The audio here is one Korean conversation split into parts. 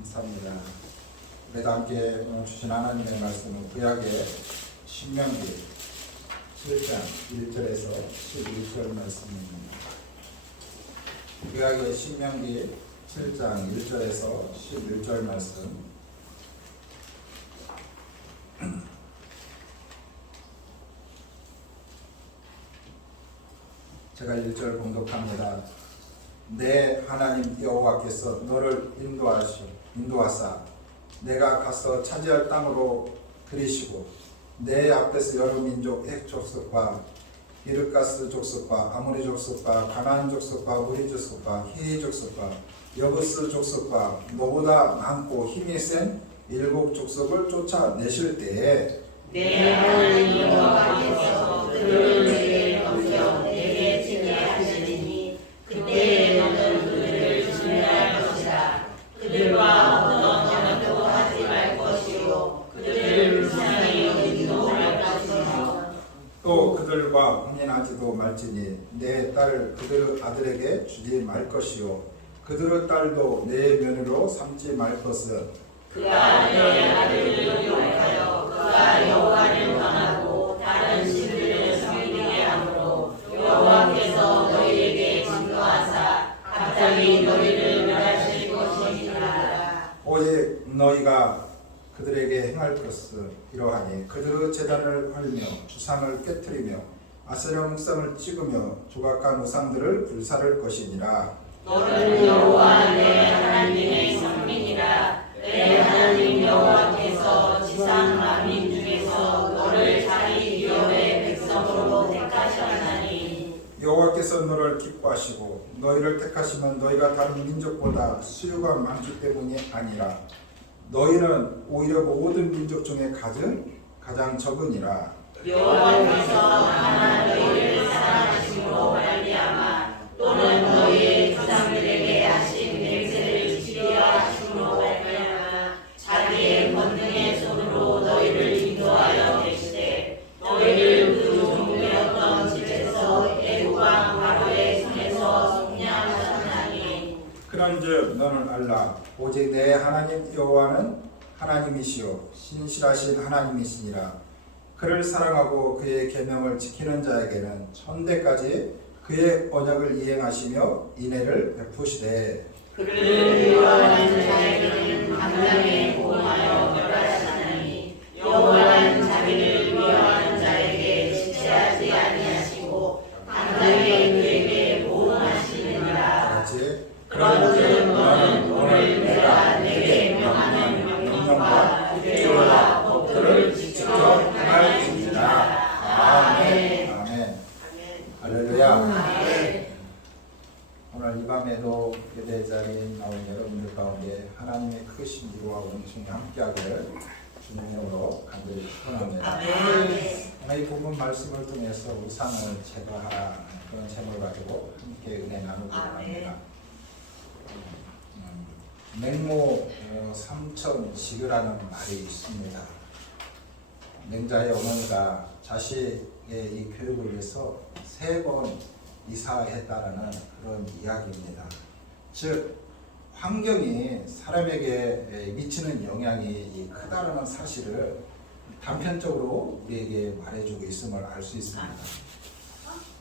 감사합니다. 우리가 함께 오늘 주신 하나님의 말씀은 구약의 신명기 7장 1절에서 11절 말씀입니다. 구약의 신명기 7장 1절에서 11절 말씀. 제가 1절 봉독합니다. 내 하나님 여호와께서 너를 인도하사 내가 가서 차지할 땅으로 들이시고 내 앞에서 여러 민족 핵 족속과 기르가스 족속과 아모리 족속과 가나안 족속과 우리 족속과 히위 족속과 여부스 족속과 너보다 많고 힘이 센 7 족속을 쫓아내실 때에 내 하나님 여호와께서 그들을 내게 넘겨 내게 지게 하시리니 그때에 너는 그들을 진멸할 것이다. 그들과 어떤 언약도 하지 말 것이요 그들을 불쌍히 인도할 것이며 또 그들과 공인하지도 말지니 내 딸을 그들 아들에게 주지 말 것이요 그들의 딸도 내 며느리로 삼지 말 것은 그가 내 아들을 욕하여 그가 여호와를 망하고 다른 신들을 섬기게 하므로 여호와께서 너희에게 진노하사 갑자기 너희를 멸하실 것이니라. 오직 너희가 그들에게 행할 것은 이러하니 그들의 제단을 헐며 주상을 깨뜨리며 아세라 목상을 찍으며 조각한 우상들을 불사를 것이니라. 너는 여호와 내 하나님의 성민이라. 내 하나님 여호와께서 지상 만민 중에서 너를 자기 기업의 백성으로 택하셨나니 여호와께서 너를 기뻐하시고 너희를 택하시면 너희가 다른 민족보다 수요가 많기 때문이 아니라 너희는 오히려 모든 민족 중에 가장 적으니라. 여호와께서 하나 너희를 사랑하심으로 말미암아 또는 너희의 조상들에게 하신 맹세를 지키려 하심으로 말미암아 자기의 권능의 손으로 너희를 인도하여 계시되 너희를 그 종되었던 집에서 애굽 왕 바로의 손에서 속량하셨나니 그런즉 너는 알라 오직 내 하나님 여호와는 하나님이시요 신실하신 하나님이시니라. 그를 사랑하고 그의 계명을 지키는 자에게는 천대까지 그의 언약을 이행하시며 인애를 베푸시되 그를 미워하는 자에게는 당장에 보응하여 멸하시나니 여호와는 자기를 미워하는 자에게 지체하지 아니하시고 당장에 그에게 보응하시느니라. 같이 그런즉 너는 오늘 내가 내게 명하는 명령과 규례와 법도를 지켜 행할지니라. 아멘. 아멘. 할렐루야. 아멘. 오늘 이 밤에도 예배 자리에 나온 여러분들 가운데 하나님의 크신 위로와 은총이 함께하기를 주님의 이름으로 간절히 축원합니다. 아멘. 오늘 이 부분 말씀을 통해서 우상을 제거하라 그런 제목을 가지고 함께 은혜 나누기 합니다. 맹모 삼천지교라는 말이 있습니다. 맹자의 어머니가 자식의 이 교육을 위해서 3번 이사했다라는 그런 이야기입니다. 즉 환경이 사람에게 미치는 영향이 크다라는 사실을 단편적으로 우리에게 말해주고 있음을 알 수 있습니다.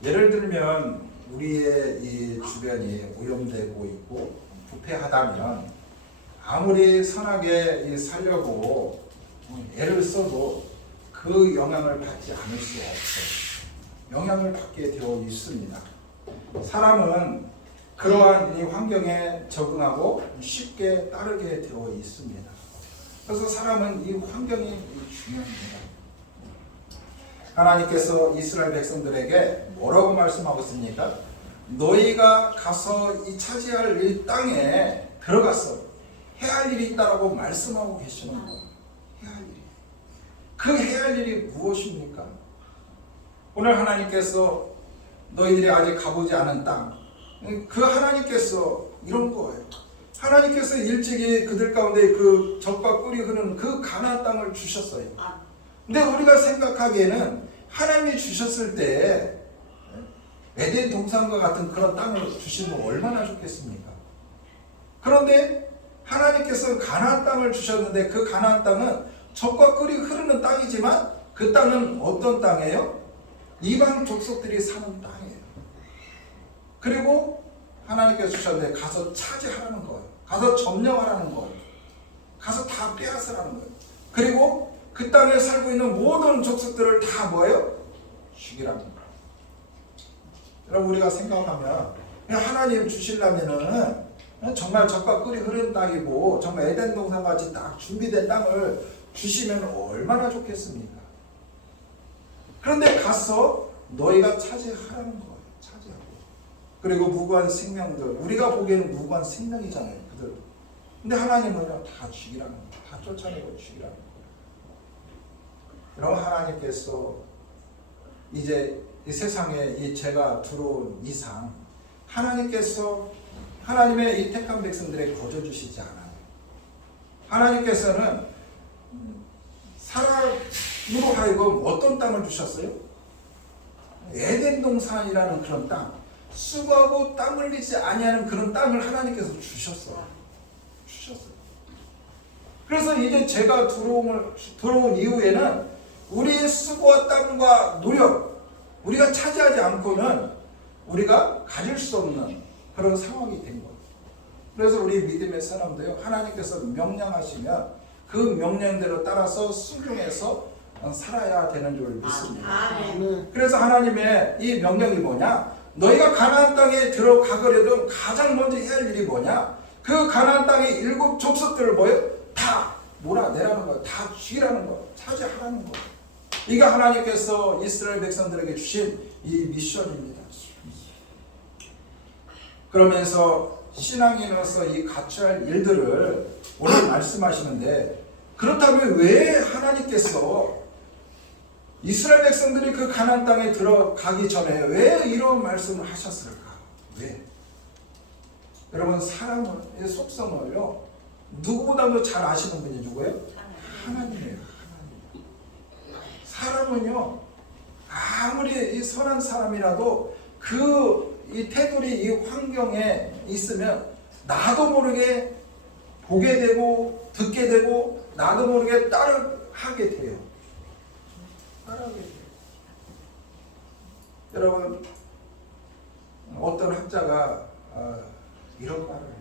예를 들면 우리의 이 주변이 오염되고 있고 부패하다면 아무리 선하게 살려고 애를 써도 그 영향을 받지 않을 수 없어요. 영향을 받게 되어 있습니다. 사람은 그러한 이 환경에 적응하고 쉽게 따르게 되어 있습니다. 그래서 사람은 이 환경이 중요합니다. 하나님께서 이스라엘 백성들에게 뭐라고 말씀하고 있습니까? 너희가 가서 이 차지할 이 땅에 들어가서 해야 할 일이 있다라고 말씀하고 계시는 거예요. 해야 할 일이. 그 해야 할 일이 무엇입니까? 오늘 하나님께서 너희들이 아직 가보지 않은 땅, 그 하나님께서 이런 거예요. 하나님께서 일찍이 그들 가운데 그 젖과 꿀이 흐르는 그 가나안 땅을 주셨어요. 근데 우리가 생각하기에는 하나님이 주셨을 때 에덴 동산과 같은 그런 땅을 주시면 얼마나 좋겠습니까? 그런데 하나님께서 가나안 땅을 주셨는데 그 가나안 땅은 젖과 꿀이 흐르는 땅이지만 그 땅은 어떤 땅이에요? 이방 족속들이 사는 땅이에요. 그리고 하나님께서 주셨는데 가서 차지하라는 거예요. 가서 점령하라는 거예요. 가서 다 빼앗으라는 거예요. 그리고 그 땅에 살고 있는 모든 족속들을 다 뭐예요? 죽이라는 거예요. 여러분 우리가 생각하면 하나님 주시려면은 정말 젖과 꿀이 흐르는 땅이고 정말 에덴 동산 같이 딱 준비된 땅을 주시면 얼마나 좋겠습니까? 그런데 가서 너희가 차지하라는 거예요. 차지하고. 그리고 무고한 생명들, 우리가 보기에는 무고한 생명이잖아요. 그들. 근데 하나님은요 다 죽이라는 거예요. 다 쫓아내고 죽이라는 거예요. 여러분 하나님께서 이제 이 세상에 이 죄가 들어온 이상 하나님께서 하나님의 이 택한 백성들에게 거저 주시지 않아요. 하나님께서는 사람으로 하여금 어떤 땅을 주셨어요? 에덴 동산이라는 그런 땅, 수고하고 땀 흘리지 아니하는 그런 땅을 하나님께서 주셨어요. 그래서 이제 죄가 들어온 이후에는 우리의 수고와 땀과 노력, 우리가 차지하지 않고는 우리가 가질 수 없는 그런 상황이 된 거예요. 그래서 우리 믿음의 사람도요, 하나님께서 명령하시면 그 명령대로 따라서 순종해서 살아야 되는 줄 믿습니다. 그래서 하나님의 이 명령이 뭐냐? 너희가 가나안 땅에 들어가거려도 가장 먼저 해야 할 일이 뭐냐? 그 가나안 땅의 7 족속들을 뭐예요? 다 몰아내라는 거예요. 다 죽이라는 거예요. 차지하라는 거예요. 이게 하나님께서 이스라엘 백성들에게 주신 이 미션입니다. 그러면서 신앙인으로서 이 갖춰야 할 일들을 오늘 말씀하시는데, 그렇다면 왜 하나님께서 이스라엘 백성들이 그 가나안 땅에 들어가기 전에 왜 이런 말씀을 하셨을까? 왜? 여러분 사람의 속성을요 누구보다도 잘 아시는 분이 누구예요? 하나님이에요. 사람은요 아무리 이 선한 사람이라도 이 테두리 이 환경에 있으면 나도 모르게 보게 되고 듣게 되고 나도 모르게 따라하게 돼요. 여러분 어떤 학자가 이런 말을 해요.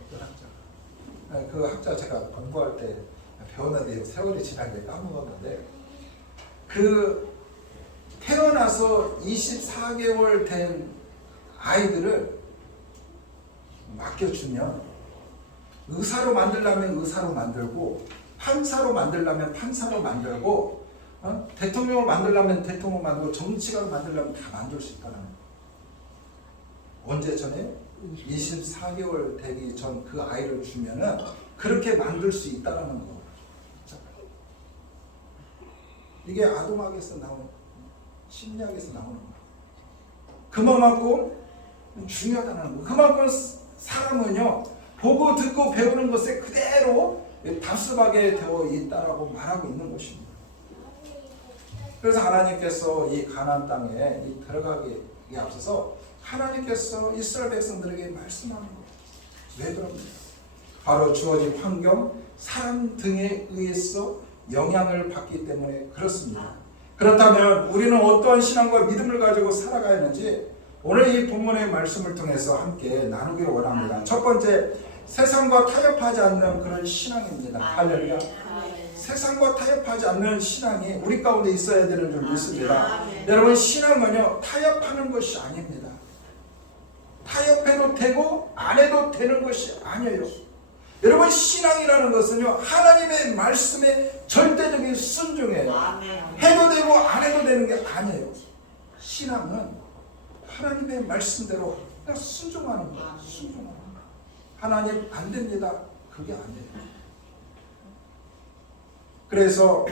어떤 학자가 그 학자 제가 공부할 때 배웠는데 세월이 지나게 까먹었는데, 그 태어나서 24개월 된 아이들을 맡겨주면 의사로 만들려면 의사로 만들고, 판사로 만들려면 판사로 만들고, 대통령을 만들려면 대통령을 만들고, 정치가를 만들려면 다 만들 수 있다는 거예요. 언제 전에? 24개월 되기 전 그 아이를 주면은 그렇게 만들 수 있다는 거. 이게 아동학에서 나오는, 심리학에서 나오는 거예요. 그만큼 중요하다는 거. 그만큼 사람은요 보고 듣고 배우는 것에 그대로 답습하게 되어 있다라고 말하고 있는 것입니다. 그래서 하나님께서 이 가나안 땅에 들어가기에 앞서서 하나님께서 이스라엘 백성들에게 말씀하는 거예요. 왜 그럽니까? 바로 주어진 환경, 사람 등에 의해서 영향을 받기 때문에 그렇습니다. 그렇다면 우리는 어떠한 신앙과 믿음을 가지고 살아가야 하는지 오늘 이 본문의 말씀을 통해서 함께 나누기를 원합니다. 첫 번째, 세상과 타협하지 않는 그런 신앙입니다. 할렐루야. 세상과 타협하지 않는 신앙이 우리 가운데 있어야 되는 줄 믿습니다. 여러분 신앙은요 타협하는 것이 아닙니다. 타협해도 되고 안 해도 되는 것이 아니에요. 여러분 신앙이라는 것은요 하나님의 말씀에 절대적인 순종이에요. 해도 되고 안 해도 되는 게 아니에요. 신앙은 하나님의 말씀대로 그냥 순종하는 거예요. 순종하는 거예요. 하나님 안 됩니다. 그게 아니에요. 그래서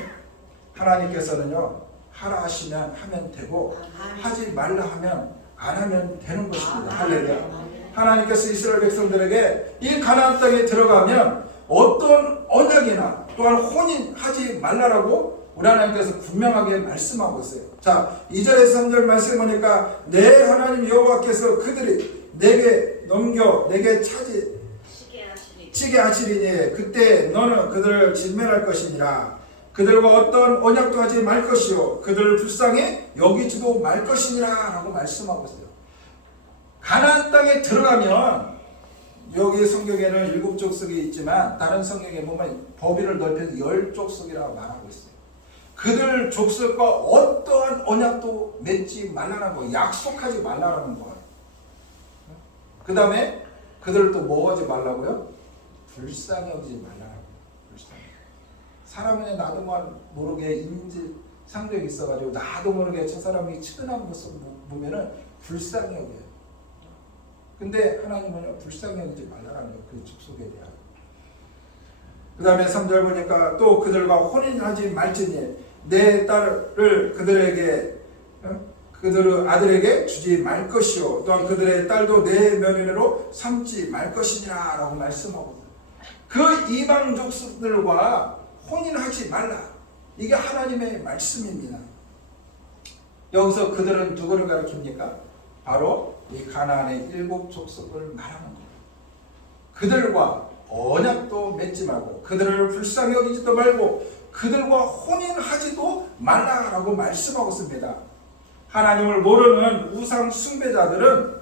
하나님께서는요 하라 하시면 하면 되고 하지 말라 하면 안 하면 되는 것입니다. 할렐루야. 하나님께서 이스라엘 백성들에게 이 가나안 땅에 들어가면 어떤 언약이나 또한 혼인하지 말라라고 우리 하나님께서 분명하게 말씀하고 있어요. 자, 2절에서 3절 말씀을 보니까 내 하나님 여호와께서 그들이 내게 넘겨 내게 차지하게 찌게 하시리니 그때 너는 그들을 진멸할 것이니라. 그들과 어떤 언약도 하지 말 것이요 그들을 불쌍히 여기지도 말 것이니라 라고 말씀하고 있어요. 가나안 땅에 들어가면 여기 성경에는 7족속이 있지만 다른 성경에 보면 범위를 넓혀서 10족속이라고 말하고 있어요. 그들 족속과 어떠한 언약도 맺지 말라는 거예요. 약속하지 말라는 거예요. 그 다음에 그들을 또 뭐 하지 말라고요? 불쌍히 여기지 말라는 거예요. 불쌍히. 사람은 나도 모르게 인지 상벽이 있어가지고 나도 모르게 저 사람이 측은한 모습 보면은 불쌍히 여겨요. 근데 하나님은 불쌍히 여기지 말라는 거예요. 그 족속에 대한. 그 다음에 3절 보니까 또 그들과 혼인하지 말지니 내 딸을 그들에게 그들의 아들에게 주지 말 것이요 또한 그들의 딸도 내 며느리로 삼지 말 것이니라 라고 말씀하고 그 이방 족속들과 혼인하지 말라. 이게 하나님의 말씀입니다. 여기서 그들은 누구를 가리킵니까? 바로 이 가나안의 7족속을 말하는 거예요. 그들과 언약도 맺지 말고 그들을 불쌍히 여기지도 말고 그들과 혼인하지도 말라라고 말씀하고 있습니다. 하나님을 모르는 우상 숭배자들은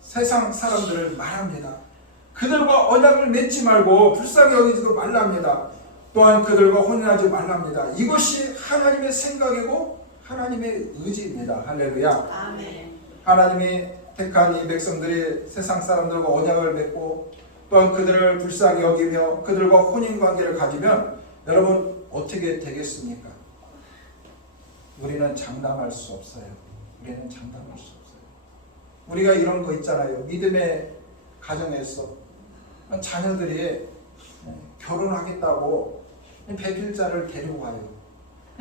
세상 사람들을 말합니다. 그들과 언약을 맺지 말고 불쌍히 여기지도 말랍니다. 또한 그들과 혼인하지 말랍니다. 이것이 하나님의 생각이고 하나님의 의지입니다. 할렐루야. 아멘. 하나님이 택한 이 백성들이 세상 사람들과 언약을 맺고 또한 그들을 불쌍히 여기며 그들과 혼인관계를 가지면 여러분 어떻게 되겠습니까? 우리는 장담할 수 없어요. 우리는 장담할 수 없어요. 우리가 이런 거 있잖아요. 믿음의 가정에서 자녀들이 결혼하겠다고 배필자를 데리고 가요.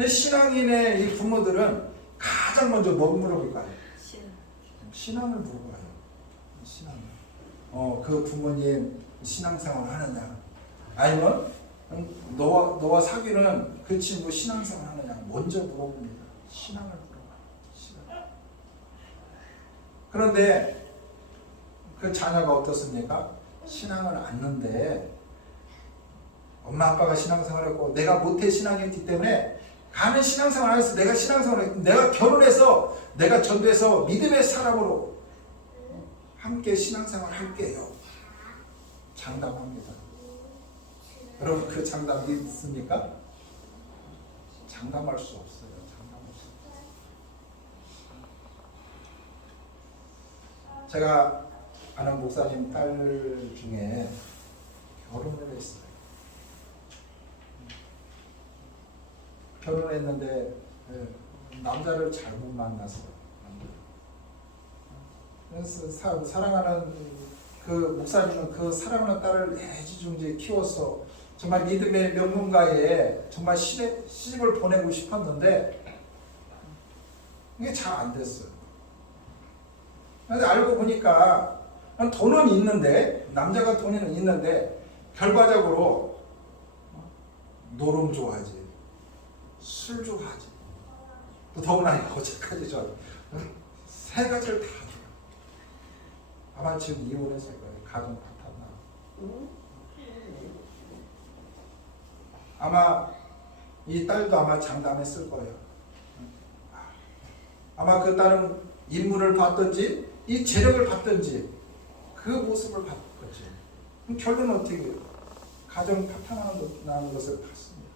신앙인의 이 부모들은 가장 먼저 뭐 물어볼까요? 신앙을 물어봐요. 신앙. 그 부모님 신앙생활 하느냐? 아니면 너와 사귀는 그 친구 신앙생활 하느냐? 먼저 물어봅니다. 신앙을 물어봐요. 신앙. 그런데 그 자녀가 어떻습니까? 신앙을 안는데 엄마 아빠가 신앙생활했고 내가 못해 신앙했기 때문에 가는 신앙생활 안 해서 내가 신앙생활 내가 결혼해서 내가 전도해서 믿음의 사람으로 함께 신앙생활 할게요. 장담합니다. 여러분 그 장담 믿습니까? 장담할 수 없어요. 장담할 수 없어요. 제가 아는 목사님 딸 중에 결혼을 했어요. 결혼했는데 남자를 잘못 만났어요. 그래서 사랑하는 그 목사님은 그 사랑하는 딸을 애지중지 키워서 정말 믿음의 명문가에 정말 시집을 보내고 싶었는데 이게 잘 안 됐어요. 그래서 알고 보니까 돈은 있는데 남자가 돈은 있는데 결과적으로 노름 좋아하지, 술 좋아하지, 또 더구나 어제까지 세 가지를 다 좋아. 아마 지금 이혼했을 거예요. 가정 파탄나. 아마 이 딸도 아마 장담했을 거예요. 아마 그 딸은 인물을 봤든지 이 재력을 봤든지 그 모습을 봤겠지. 결론은 어떻게 해요? 가정 파탄나는 것을 봤습니다.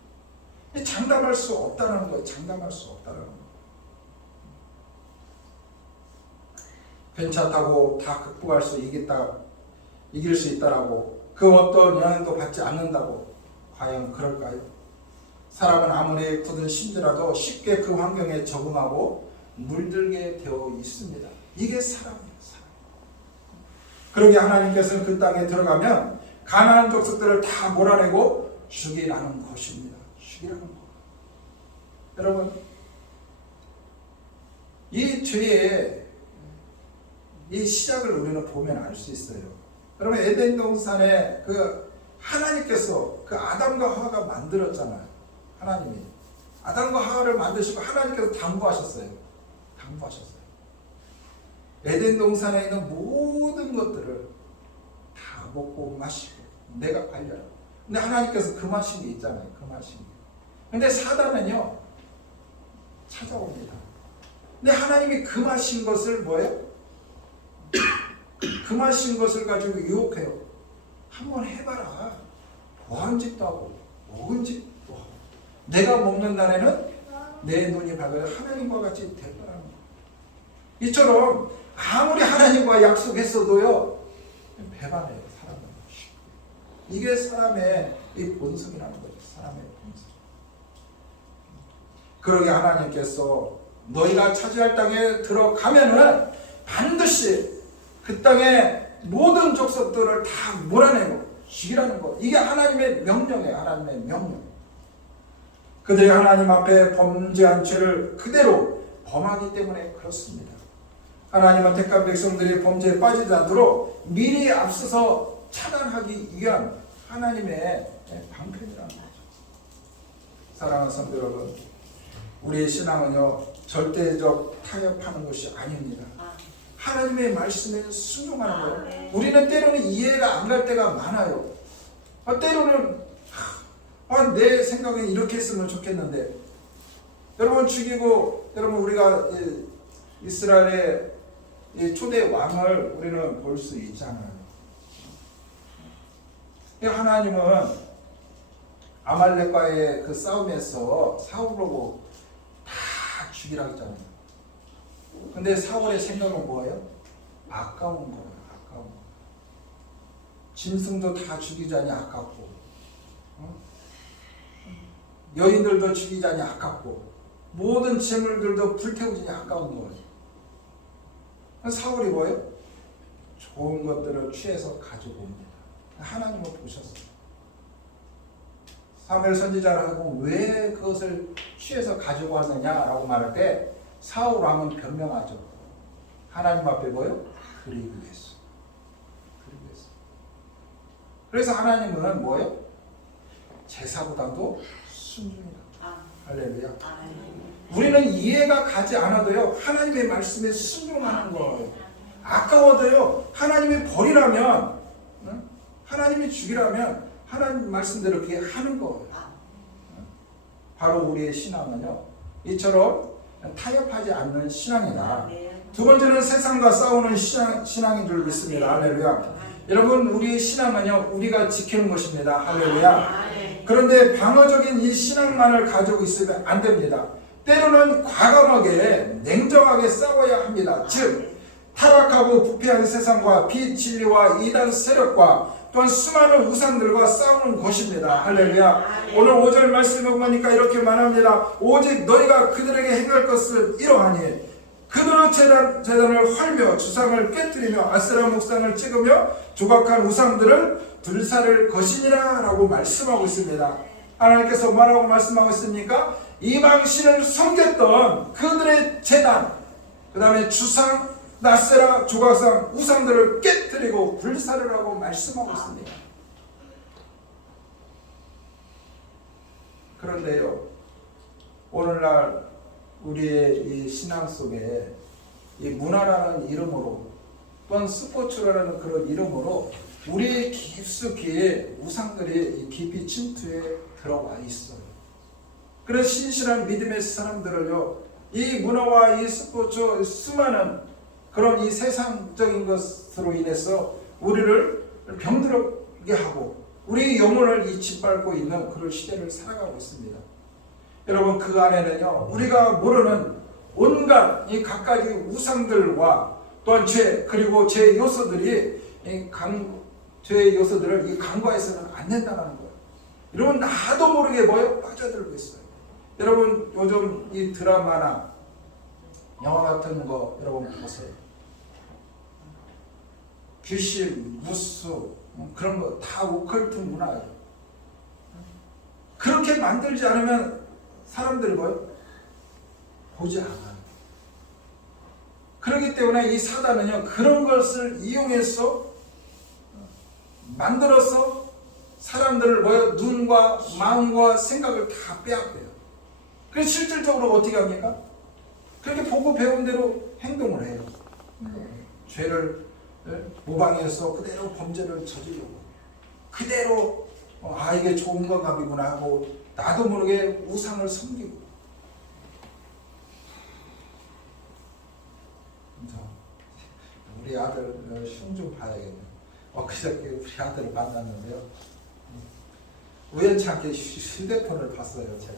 장담할 수 없다는 거예요. 장담할 수 없다는 거예요. 괜찮다고 다 극복할 수 이길 수 있다라고 그 어떤 영향도 받지 않는다고 과연 그럴까요? 사람은 아무리 굳은 심지라도 쉽게 그 환경에 적응하고 물들게 되어 있습니다. 이게 사람이에요. 사람. 그러게 하나님께서는 그 땅에 들어가면 가나안 족속들을 다 몰아내고 죽이라는 것입니다. 죽이라는 것. 여러분 이 죄의 이 시작을 우리는 보면 알 수 있어요. 여러분 에덴 동산에 그 하나님께서 그 아담과 하와가 만들었잖아요. 하나님이 아담과 하와를 만드시고 하나님께서 당부하셨어요. 당부하셨어요. 에덴 동산에 있는 모든 것들을 다 먹고 마시고 내가 알려라. 근데 하나님께서 금하신 게 있잖아요. 금하신 게. 근데 사단은요 찾아옵니다. 근데 하나님이 금하신 것을 뭐예요? 금하신 것을 가지고 유혹해요. 한번 해봐라. 보한 집도 하고 먹은 집도 하고 내가 먹는 날에는 내 눈이 밝아요. 하나님과 같이 될 거라는 거예요. 이처럼 아무리 하나님과 약속했어도요 배반해요. 사람은. 이게 사람의 이 본성이라는 거죠. 사람의 본성. 그러게 하나님께서 너희가 차지할 땅에 들어가면은 반드시 그 땅의 모든 족속들을 다 몰아내고 죽이라는 거. 이게 하나님의 명령이에요. 하나님의 명령. 그들이 하나님 앞에 범죄한 죄를 그대로 범하기 때문에 그렇습니다. 하나님은 택한 백성들이 범죄에 빠지지 않도록 미리 앞서서 차단하기 위한 하나님의 방편이라는 거죠. 사랑하는 성도 여러분, 우리의 신앙은요 절대적 타협하는 것이 아닙니다. 하나님의 말씀에 순종하는 거예요. 우리는 때로는 이해가 안 갈 때가 많아요. 때로는 내 생각엔 이렇게 했으면 좋겠는데, 여러분 죽이고 여러분 우리가 이스라엘의 초대 왕을 우리는 볼 수 있잖아요. 하나님은 아말렉과의 그 싸움에서 사울을 다 죽이라고 했잖아요. 근데 사울의 생각은 뭐예요? 아까운 거예요. 아까운 거. 짐승도 다 죽이자니 아깝고, 여인들도 죽이자니 아깝고, 모든 재물들도 불태우자니 아까운 거예요. 사울이 뭐예요? 좋은 것들을 취해서 가지고 옵니다. 하나님은 보셨어요. 사무엘 선지자라고 왜 그것을 취해서 가지고 왔느냐라고 말할 때 사울 왕은 변명하죠. 하나님 앞에 뭐예요? 그리기 위해서. 그리기 위해서. 그래서 하나님은 뭐예요? 제사보다도 순종이다. 할렐루야. 우리는 이해가 가지 않아도요 하나님의 말씀에 순종하는 거예요. 아까워도요 하나님이 버리라면, 하나님이 죽이라면 하나님 말씀대로 그렇게 하는 거예요. 바로 우리의 신앙은요 이처럼 타협하지 않는 신앙이다. 두 번째는 세상과 싸우는 신앙인 줄 믿습니다. 할렐루야. 여러분 우리의 신앙은요 우리가 지키는 것입니다. 할렐루야. 그런데 방어적인 이 신앙만을 가지고 있으면 안 됩니다. 때로는 과감하게 냉정하게 싸워야 합니다. 즉 타락하고 부패한 세상과 비진리와 이단 세력과 또한 수많은 우상들과 싸우는 것입니다. 할렐루야. 오늘 5절 말씀을 보니까 이렇게 말합니다. 오직 너희가 그들에게 행할 것은 이러하니 그들의 제단을 헐며 주상을 깨뜨리며 아세라 목상을 찍으며 조각한 우상들을 불사를 것이니라 라고 말씀하고 있습니다. 하나님께서 뭐라고 말씀하고 있습니까? 이방신을 섬겼던 그들의 제단, 그 다음에 주상, 나세라, 조각상, 우상들을 깨뜨리고 불사를 하고 말씀하고 있습니다. 그런데요 오늘날 우리의 이 신앙 속에 이 문화라는 이름으로 또한 스포츠라는 그런 이름으로 우리 깊숙이 우상들이 깊이 침투해 들어와 있어요. 그래서 신실한 믿음의 사람들을요 이 문화와 이 스포츠 수많은 그런 이 세상적인 것으로 인해서 우리를 병들게 하고 우리 영혼을 이 짓밟고 있는 그런 시대를 살아가고 있습니다. 여러분 그 안에는요 우리가 모르는 온갖 이 갖가지 우상들과 또한 죄 그리고 죄 요소들이 죄의 요소들을 이 간과해서는 안 된다는 거예요. 여러분 나도 모르게 뭐예요? 빠져들고 있어요. 여러분 요즘 이 드라마나 영화 같은 거 여러분 보세요. 귀신, 무수 그런 거 다 오컬트 문화예요. 그렇게 만들지 않으면 사람들이 뭐예요? 보지 않아요. 그렇기 때문에 이 사단은요 그런 것을 이용해서 만들어서 사람들을 뭐예요? 눈과 마음과 생각을 다 빼앗겨요. 그래서 실질적으로 어떻게 합니까? 그렇게 보고 배운 대로 행동을 해요. 죄를 모방해서 그대로 범죄를 저지르고 그대로 이게 좋은 건가이구나 하고 나도 모르게 우상을 섬기고. 우리 아들 시험 좀 봐야겠네. 그저께 우리 아들을 만났는데요. 우연치 않게 휴대폰을 봤어요. 제가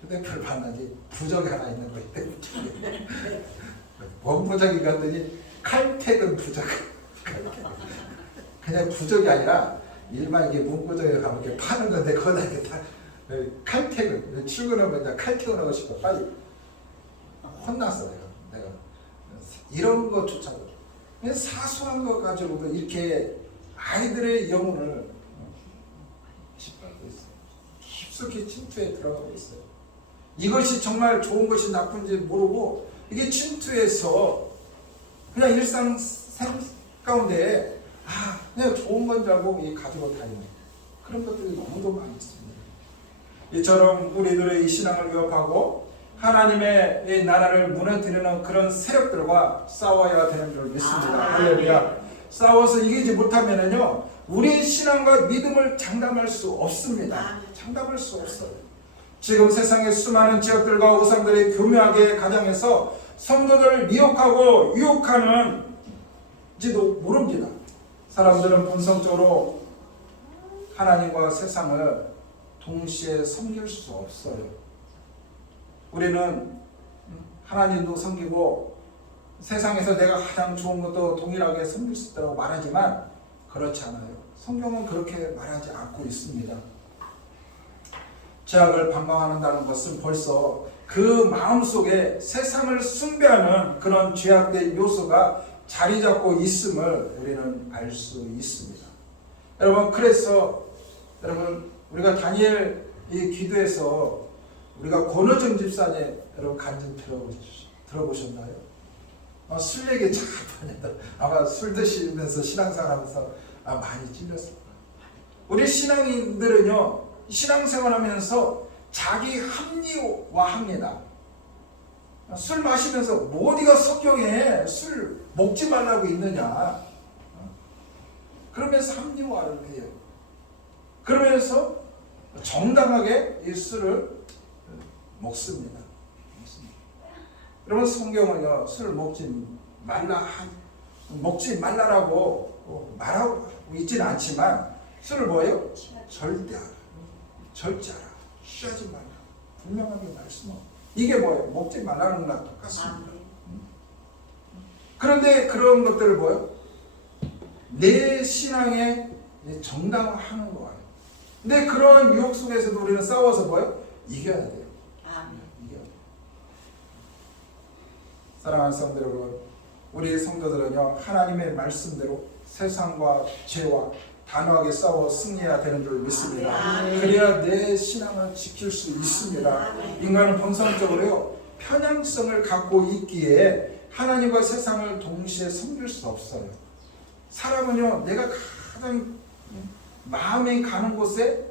휴대폰을 봤는지 부적이 하나 있는 거 휴대폰에. 뭔 부적이 갔더니 칼퇴근 부적. 그냥 부적이 아니라 일반 이게 문구점에 가면 이렇게 파는 건데 거기다 이렇게 다 칼퇴근, 출근하면 이제 칼퇴근하고 싶어. 빨리 혼났어 내가. 이런 것조차도 사소한 것 가지고도 이렇게 아이들의 영혼을 짓밟고 있어요. 깊숙이 침투에 들어가고 있어요. 이것이 정말 좋은 것이 나쁜지 모르고 이게 침투해서 그냥 일상 삶 가운데 그냥 좋은 건 줄 알고 가지고 다니는 그런 것들이 너무도 많이 있습니다. 이처럼 우리들의 이 신앙을 위협하고 하나님의 이 나라를 무너뜨리는 그런 세력들과 싸워야 되는 줄 믿습니다. 할렐루야. 싸워서 이기지 못하면은요, 우리의 신앙과 믿음을 장담할 수 없습니다. 장담할 수 없어요. 지금 세상의 수많은 지역들과 우상들이 교묘하게 가정해서 성도들을 미혹하고 유혹하는지도 모릅니다. 사람들은 본성적으로 하나님과 세상을 동시에 섬길 수 없어요. 우리는 하나님도 섬기고 세상에서 내가 가장 좋은 것도 동일하게 섬길 수 있다고 말하지만 그렇지 않아요. 성경은 그렇게 말하지 않고 있습니다. 죄악을 방황한다는 것은 벌써 그 마음속에 세상을 숭배하는 그런 죄악된 요소가 자리 잡고 있음을 우리는 알 수 있습니다. 여러분, 그래서 우리가 다니엘 이 기도에서 우리가 권호정 집사님 여러분 간증 들어보셨나요? 술 얘기 잘 하냐. 아마 술 드시면서 신앙생활하면서 많이 찔렸을 거예요. 우리 신앙인들은요, 신앙생활하면서 자기 합리화합니다. 술 마시면서 뭐 어디가 성경에 술 먹지 말라고 있느냐. 그러면서 합리화를 해요. 그러면서 정당하게 이 술을 먹습니다. 그러면 성경은요, 술을 먹지 말라라고 말하고 있지는 않지만 술을 뭐예요? 절제하라. 취하지 말라. 분명하게 말씀하고. 이게 뭐예요? 먹지 말라는 거랑 똑같습니다. 그런데 그런 것들을 뭐예요? 내 신앙에 정당화하는 거예요. 근데 그런 유혹 속에서도 우리는 싸워서 뭐예요? 이겨야 돼요. 이겨야 돼요. 사랑하는 성도 여러분, 우리 성도들은요, 하나님의 말씀대로 세상과 죄와 단호하게 싸워 승리해야 되는 줄 믿습니다. 그래야 내 신앙을 지킬 수 있습니다. 인간은 본성적으로요, 편향성을 갖고 있기에 하나님과 세상을 동시에 섬길 수 없어요. 사람은요, 내가 가장 마음이 가는 곳에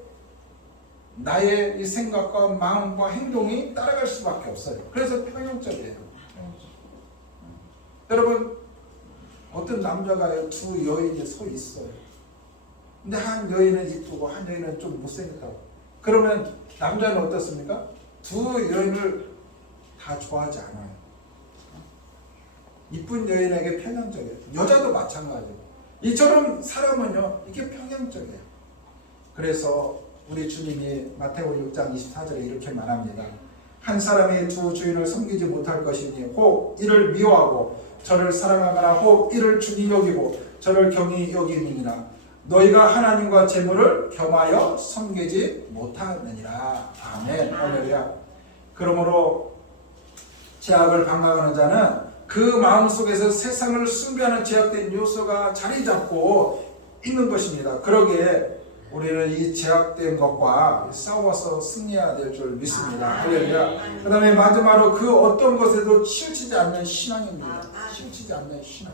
나의 이 생각과 마음과 행동이 따라갈 수밖에 없어요. 그래서 편향적이에요. 여러분, 어떤 남자가 두 여인이 서 있어요. 근데 한 여인은 이쁘고 한 여인은 좀 못생겼다고. 그러면 남자는 어떻습니까? 두 여인을 다 좋아하지 않아요. 이쁜 여인에게 편향적이에요. 여자도 마찬가지고. 이처럼 사람은요, 이게 편향적이에요. 그래서 우리 주님이 마태복음 6장 24절에 이렇게 말합니다. 한 사람이 두 주인을 섬기지 못할 것이니 혹 이를 미워하고 저를 사랑하거나 혹 이를 중히 여기고 저를 경히 여기느니라. 너희가 하나님과 재물을 겸하여 섬기지 못하느니라. 아멘. 할렐루야. 그러므로 죄악을 방황하는 자는 그 마음속에서 세상을 숭배하는 죄악된 요소가 자리 잡고 있는 것입니다. 그러기에 우리는 이 죄악된 것과 싸워서 승리해야 될 줄 믿습니다. 할렐루야. 그 다음에 마지막으로 그 어떤 것에도 치우치지 않는 신앙입니다. 치우치지 않는 신앙.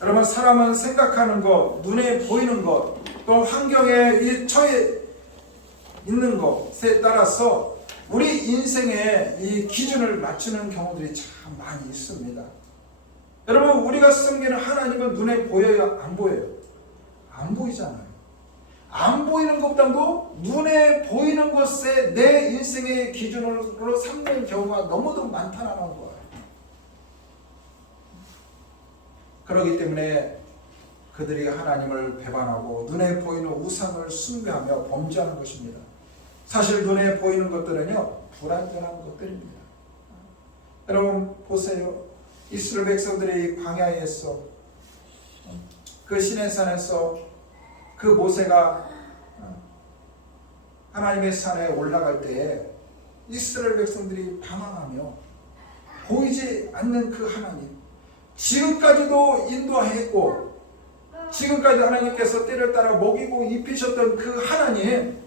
여러분, 사람은 생각하는 것, 눈에 보이는 것, 또 환경에 이 처해 있는 것에 따라서 우리 인생의 이 기준을 맞추는 경우들이 참 많이 있습니다. 여러분, 우리가 섬기는 하나님은 눈에 보여요? 안 보여요? 안 보이잖아요. 안 보이는 것보다도 눈에 보이는 것에 내 인생의 기준으로 삼는 경우가 너무도 많다는 거예요. 그렇기 때문에 그들이 하나님을 배반하고 눈에 보이는 우상을 숭배하며 범죄하는 것입니다. 사실 눈에 보이는 것들은요, 불완전한 것들입니다. 여러분 보세요. 이스라엘 백성들이 광야에서 그 시내산에서 그 모세가 하나님의 산에 올라갈 때에 이스라엘 백성들이 방황하며 보이지 않는 그 하나님, 지금까지도 인도했고 지금까지 하나님께서 때를 따라 먹이고 입히셨던 그 하나님,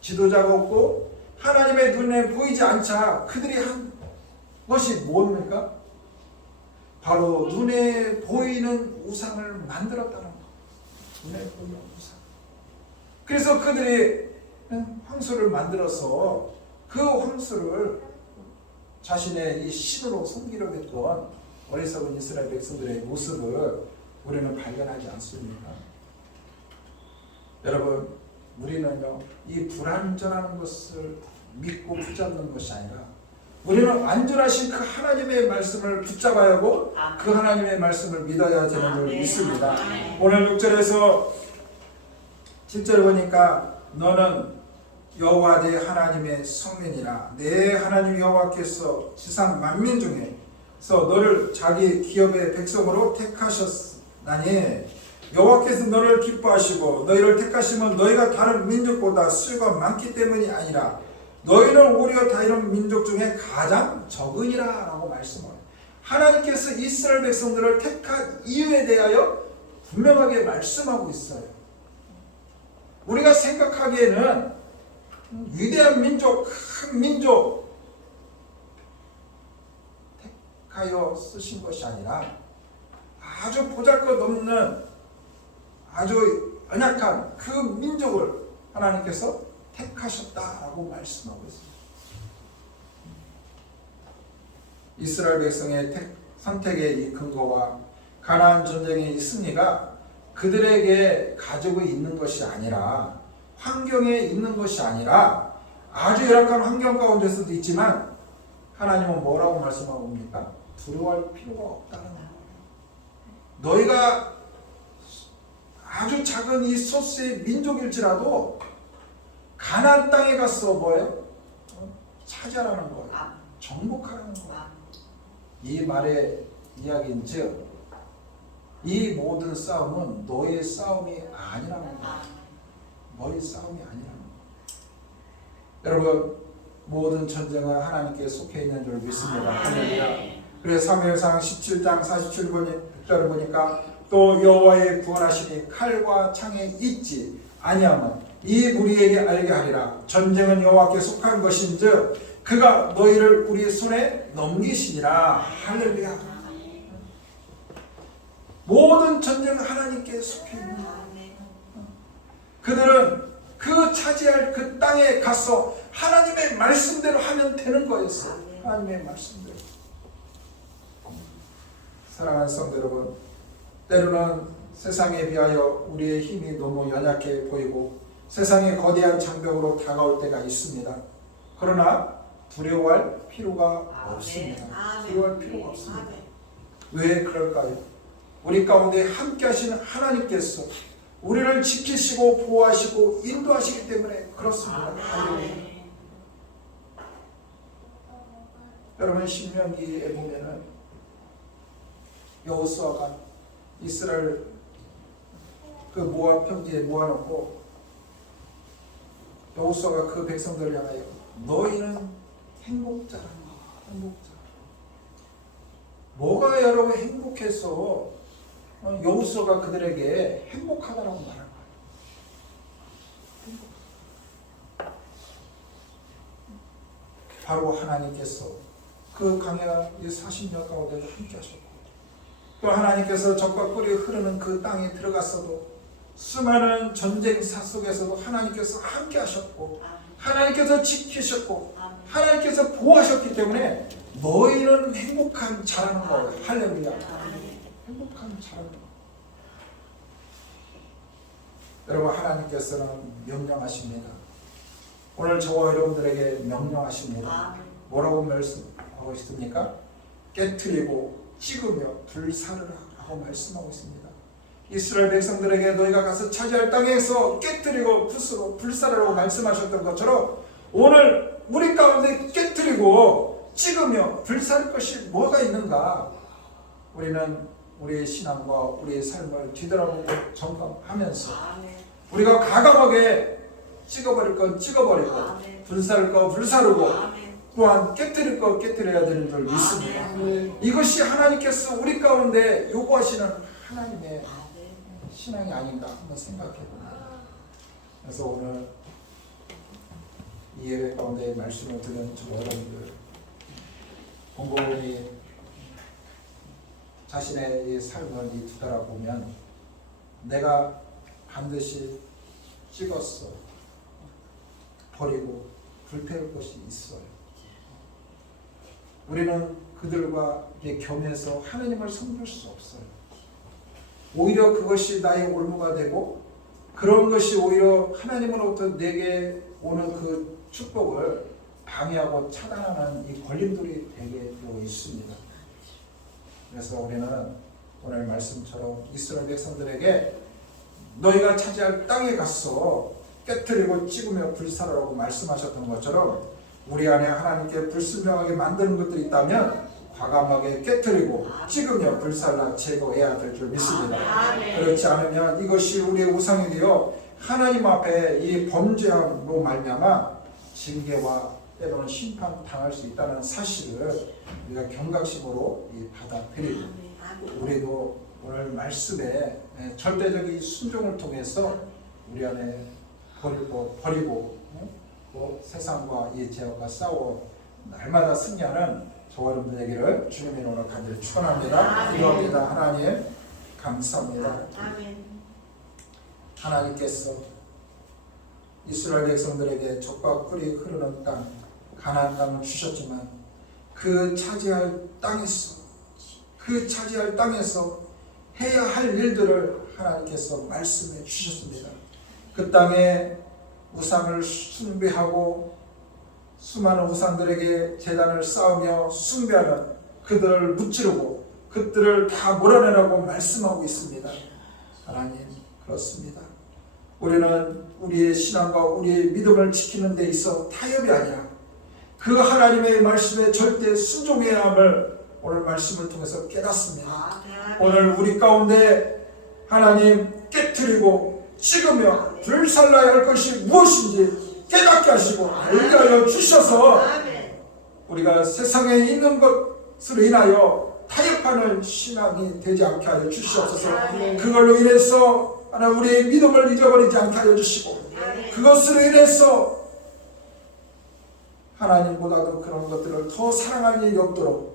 지도자가 없고 하나님의 눈에 보이지 않자 그들이 한 것이 뭡니까? 바로 눈에 보이는 우상을 만들었다는 것. 눈에 보이는 우상. 그래서 그들이 황소를 만들어서 그 황소를 자신의 이 신으로 섬기려 했던 어리석은 이스라엘 백성들의 모습을 우리는 발견하지 않습니까? 여러분, 우리는요, 이 불완전한 것을 믿고 붙잡는 것이 아니라 우리는 안전하신 그 하나님의 말씀을 붙잡아야 하고 그 하나님의 말씀을 믿어야 되는 줄 믿습니다. 오늘 6절에서 7절 보니까 너는 여호와 내 하나님의 성민이라. 내 하나님 여호와께서 지상 만민 중에서 너를 자기 기업의 백성으로 택하셨나니 여호와께서 너를 기뻐하시고 너희를 택하시면 너희가 다른 민족보다 수가 많기 때문이 아니라 너희는 오히려 다른 민족 중에 가장 적으니라 라고 말씀합니다. 하나님께서 이스라엘 백성들을 택한 이유에 대하여 분명하게 말씀하고 있어요. 우리가 생각하기에는 위대한 민족, 큰 민족 택하여 쓰신 것이 아니라 아주 보잘것없는 아주 연약한 그 민족을 하나님께서 택하셨다라고 말씀하고 있습니다. 이스라엘 백성의 선택의 이 근거와 가나안 전쟁의 이 승리가 그들에게 가지고 있는 것이 아니라, 환경에 있는 것이 아니라, 아주 열악한 환경 가운데서도 있지만 하나님은 뭐라고 말씀하고 옵니까? 두려워할 필요가 없다는 거예요. 너희가 아주 작은 이 소수의 민족일지라도 가나안 땅에 가서 뭐예요? 차지하라는 거예요. 정복하라는 거예요. 이 말의 이야기인즉 이 모든 싸움은 너의 싸움이 아니라는 거예요. 너의 싸움이 아니라는 거예요. 여러분, 모든 전쟁은 하나님께 속해 있는 줄 믿습니다. 할렐루야. 그래서 사무엘상 17장 47절을 보니까 또 여호와의 구원하시니 칼과 창에 있지 아니하면 이 무리에게 알게 하리라. 전쟁은 여호와께 속한 것인즉 그가 너희를 우리 손에 넘기시니라. 할렐루야. 모든 전쟁은 하나님께 속해 있는 거예요. 그들은 그 차지할 그 땅에 가서 하나님의 말씀대로 하면 되는 거였어요. 하나님의 말씀대로. 사랑하는 성도 여러분, 때로는 세상에 비하여 우리의 힘이 너무 연약해 보이고 세상의 거대한 장벽으로 다가올 때가 있습니다. 그러나 두려워할 필요가 없습니다. 두려워할 필요가 없습니다. 왜 그럴까요? 우리 가운데 함께 하시는 하나님께서 우리를 지키시고 보호하시고 인도하시기 때문에 그렇습니다. 여러분, 신명기에 보면은 여호수아가 이스라엘 그 모압 평지에 모아놓고 여호수아가 그 백성들을 향하여 너희는 행복자라는 거야. 행복자. 뭐가 여러분 행복해서 여호수아가 그들에게 행복하다라고 말한 거예요. 바로 하나님께서 그 광야 40년 가운데도 함께 하셨고 또 하나님께서 적과 꿀이 흐르는 그 땅에 들어갔어도 수많은 전쟁사 속에서도 하나님께서 함께 하셨고 하나님께서 지키셨고 하나님께서 보호하셨기 때문에 너희는 행복한 자라는 거예요. 할렐루야. 행복한 자라는 거예요. 여러분, 하나님께서는 명령하십니다. 오늘 저와 여러분들에게 명령하십니다. 뭐라고 말씀하고 있습니까? 깨트리고 찍으며 불사르라 하고 말씀하고 있습니다. 이스라엘 백성들에게 너희가 가서 차지할 땅에서 깨트리고 불사르라고 말씀하셨던 것처럼 오늘 우리 가운데 깨트리고 찍으며 불사를 것이 뭐가 있는가? 우리는 우리의 신앙과 우리의 삶을 뒤돌아보고 점검하면서 우리가 과감하게 찍어버릴 건 찍어버리고 불사를 거 불사르고 또한 깨트릴 거 깨트려야 되는 줄 믿습니다. 이것이 하나님께서 우리 가운데 요구하시는 하나님의 신앙이 아닌가 한번 생각해 봅니다. 그래서 오늘 이 예배 가운데 말씀을 듣는 저 여러분들 곰곰이 자신의 이 삶을 뒤돌아보면 내가 반드시 찍었어 버리고 불태울 것이 있어요. 우리는 그들과 겸해서 하나님을 섬길 수 없어요. 오히려 그것이 나의 올무가 되고 그런 것이 오히려 하나님으로부터 내게 오는 그 축복을 방해하고 차단하는 이 걸림돌이 되게 되어 있습니다. 그래서 우리는 오늘 말씀처럼 이스라엘 백성들에게 너희가 차지할 땅에 가서 깨트리고 찍으며 불사르라고 말씀하셨던 것처럼 우리 안에 하나님께 불순종하게 만드는 것들이 있다면 과감하게 깨트리고 찍으며 불살라 제거해야 될 줄 믿습니다. 그렇지 않으면 이것이 우리의 우상이 되어 하나님 앞에 이 범죄함으로 말미암아 징계와 때로는 심판 당할 수 있다는 사실을 우리가 경각심으로 받아들이고 우리도 오늘 말씀에 절대적인 순종을 통해서 우리 안에 버리고 세상과 이 죄악과 싸워 날마다 승리하는 저와 여러분 되기를 주님의 오늘 간절히 축원합니다. 기도합니다. 하나님 감사합니다. 하나님께서 이스라엘 백성들에게 젖과 꿀이 흐르는 땅 가나안 땅을 주셨지만 그 차지할 땅에서 해야 할 일들을 하나님께서 말씀해 주셨습니다. 그 땅에 우상을 숭배하고 수많은 우상들에게 제단을 쌓으며 숭배하는 그들을 무찌르고 그들을 다 몰아내라고 말씀하고 있습니다. 하나님 그렇습니다. 우리는 우리의 신앙과 우리의 믿음을 지키는 데 있어 타협이 아니라 그 하나님의 말씀에 절대 순종해야 함을 오늘 말씀을 통해서 깨닫습니다. 오늘 우리 가운데 하나님 깨트리고 찍으며 불살라야 할 것이 무엇인지 깨닫게 하시고 알게 하여 주셔서 우리가 세상에 있는 것으로 인하여 타협하는 신앙이 되지 않게 하여 주시옵소서. 그걸로 인해서 하나님 우리의 믿음을 잊어버리지 않게 하여 주시고 그것으로 인해서 하나님보다도 그런 것들을 더 사랑하는 일이 없도록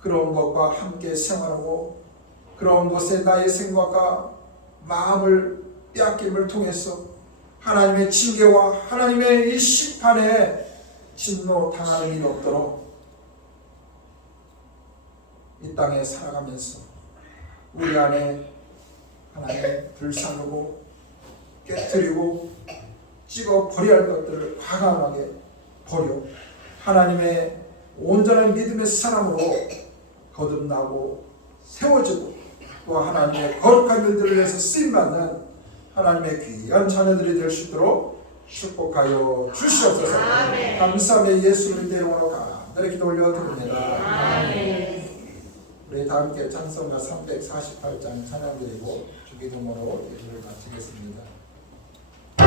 그런 것과 함께 생활하고 그런 것에 나의 생각과 마음을 빼앗김을 통해서 하나님의 징계와 하나님의 이 심판에 진노 당하는 일이 없도록 이 땅에 살아가면서 우리 안에 하나님 불사르고 깨뜨리고 찍어 버려야 할 것들을 과감하게 버려 하나님의 온전한 믿음의 사람으로 거듭나고 세워지고 또 하나님의 거룩한 일들을 위해서 쓰임받는 하나님의 귀한 자녀들이 될 수 있도록 축복하여 주시옵소서. 감사하며 예수 그리스도의 이름으로 간절히 기도 올려드립니다. 우리 다 함께 찬송가 348장 찬양드리고 주기도문으로 예배를 마치겠습니다. 오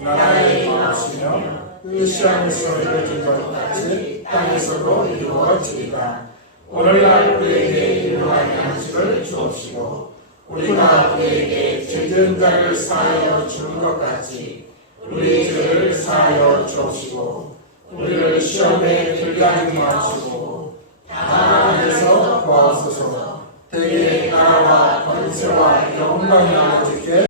나라에 임하시며 뜻이 하늘에서 이루어진 것 같이 땅에서도 이루어지리라. 오늘날 우리에게 일용할 양식을 주옵시고 우리가 우리에게 죄지은 자를 사하여 주는 것 같이 우리 죄를 사하여 주옵시고 우리를 시험에 들게 하지 마시고 다만 안에서 구하옵소서. 대개 나라와 권세와 영광이 아버지